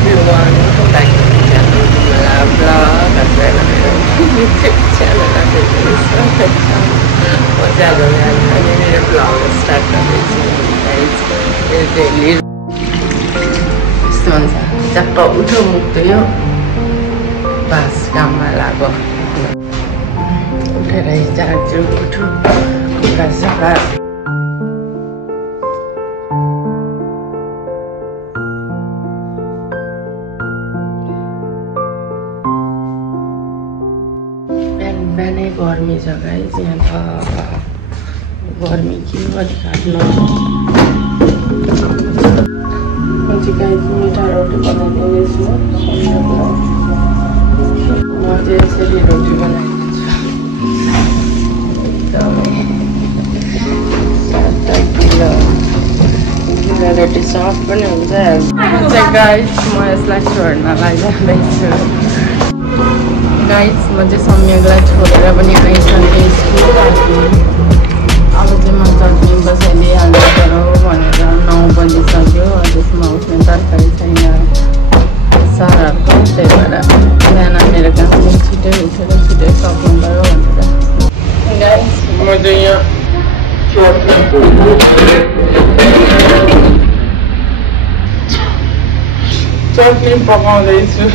everyone, welcome back to my channel, Mala Vlog. As well as my YouTube channel, I'm really so मजा आ गया यार मैंने मेरा vlog start कर दिया guys मेरे daily यस्तो हुन्छ जब उठो मुक्यो बस काममा लाग्यो उठेर जान्छु उठो सफा बिहानै गर्मी छ गाइस यहाँ त गर्मी के गरी काट्नु पछि गाइस मिठा रोटी बनाइदिँदैछु म चाहिँ यसरी रोटी बनाइदिन्छु एकदमै गिलो रोटी सफ्ट पनि हुन्छ चाहिँ गाइस म यसलाई छोड्नलाई जाँदैछु गाइस म चाहिँ सम्यकलाई छोडेर पनि आइसकेँ स्कुल अब चाहिँ म चटनी बसाइदिइहाल्नु पर्यो भनेर 9 बजिसक्यो त्यसमा उठ्ने तरकारी छैन सरहरूको त्यही भएर बिहान मेरो काम चाहिँ छिटै उठेर छिटै सक्नु पर्यो भनेर गाइस म चाहिँ यहाँ चटनी पकाउँदैछु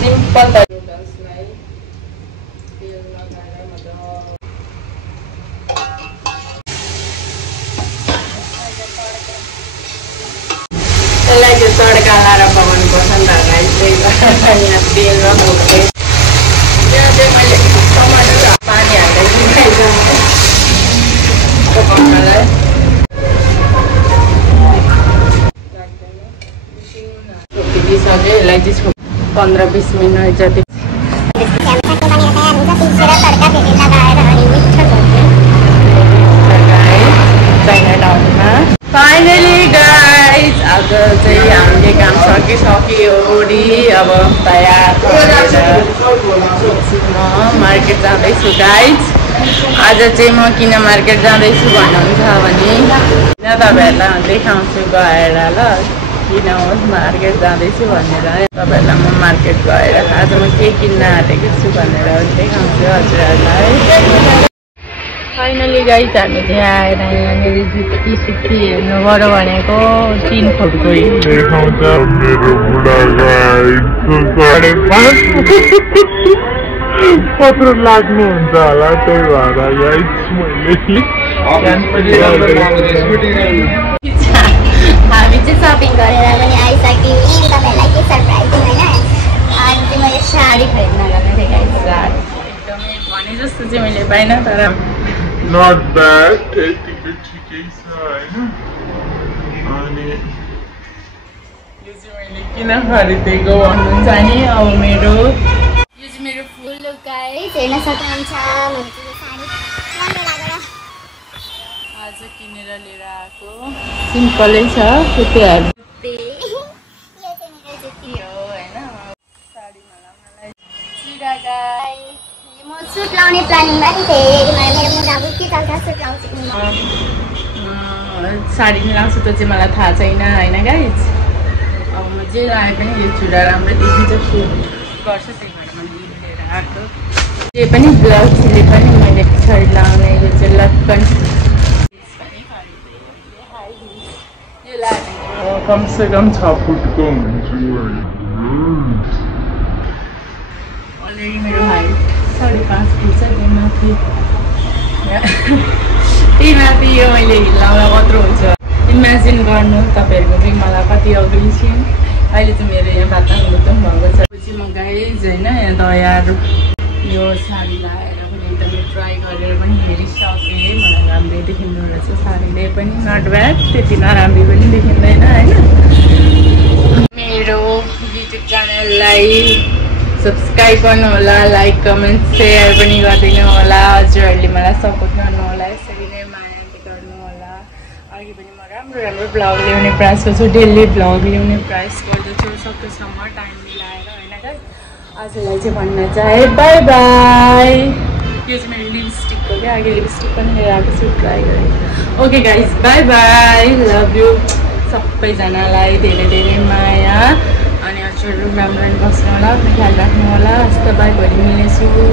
सिम्पल नुडल्सलाई तेल लगाएर मजाले यसलाई चाहिँ तड्का लाएर पकाउनु पर्छ नि त गाइस त्यही यहाँ तेलमा भुट्दै यहाँ चाहिँ मैले टमाटर र पानी हाल्दै पकाउनलाई सके यसलाई चाहिँ 15-20 मिनट जति फाइनली गाइस आज चाहिँ हामीले काम सकिसक्यो ओडी अब तयार म मार्केट जाँदैछु गाइस आज चाहिँ म किन मार्केट जाँदैछु भन्नुहुन्छ भने तपाईँहरूलाई देखाउँछु गएर ल किन होस् मार्केट जाँदैछु भनेर तपाईँहरूलाई म मार्केट गएर आज म के किन्न आँटेको छु भनेर देखाउँछु हजुरहरूलाई फाइनली गाइस हामी चाहिँ आएर यहाँनिर जुत्ती सुत्ती हेर्नु पऱ्यो भनेको 3 फुटको पत्र लाग्नुहुन्छ होला त्यही भएर हामी चाहिँ सपिङ गरेर पनि आइसक्यौँ तपाईँहरूलाई के सरप्राइज दिउँ होइन आज चाहिँ मैले साडी खरिद्न गएको थिएँ गाइस एकदमै भने जस्तो चाहिँ मैले पाइनँ तर नट ब्याड यतिकै ठिकै छ होइन अनि यो चाहिँ मैले किन खरिदेको भन्नुहुन्छ नि अब मेरो यो चाहिँ मेरो फुल लुक गाइस हेर्न सक्नुहुन्छ मलाई चाहिँ यो साडी राम्रो लागेर आज किनेर लिएर आएको सिम्पलै छ कुर्तीहरू यो चाहिँ मेरो जुत्ती हो होइन साडीमा लगाउनलाई चिरा गाइस म सुट लाउने प्लानिङमा थिएँ मेरो मुजाको के चल्छ सुट लाउँछु साडी लाउँछु त चाहिँ मलाई थाहा छैन होइन गाइस अब म जे लाए पनि यो चुरा राम्रो देखिन्छ सुट गर्छ त्यही भएर मैले लिएर आएको जे पनि ब्लाउजले पनि मैले पछाडि लाउने यो चाहिँ लटकन कम से कम 6 फुटको हुन्छ अलरेडी मेरो हाइट 5.5 फुट छ त्यही माथि यो मैले हिलाउँदा कत्रो हुन्छ इमेजिन गर्नु तपाईँहरूको चाहिँ मलाई कति अघि छु अहिले चाहिँ मेरो यहाँ बाताङबाट पनि भएको छ पछि म गाइज होइन यहाँ तयार यो साडी लगाएर पनि एकदमै ट्राई गरेर पनि हेरिसकेँ मलाई राम्रै देखिँदो रहेछ साडीले पनि नट ब्याड त्यति नराम्री पनि देखिँदैन होइन मेरो युट्युब च्यानललाई सब्सक्राइब गर्नु होला लाइक कमेन्ट सेयर पनि गरिदिनु होला हजुरहरूले मलाई सपोर्ट गर्नु होला यसरी नै माया गर्नु होला अघि पनि म राम्रो भ्लग ल्याउने प्रयास गर्छु डेली भ्लग ल्याउने प्रयास गर्दछु सक्दोसम्म टाइम मिलाएर होइन आजलाई चाहिँ भन्न चाहे बाई बाई यो चाहिँ मेरो लिपस्टिक आएको क्या अघि लिपस्टिक पनि लिएर आएको छु ट्राई गरेँ okay guys by by love you सबैजनालाई धेरै धेरै माया अनि हजुर राम्रो बस्नु होला आफ्नो ख्याल राख्नु होला हस्त बाई भोलि मिल्नेछु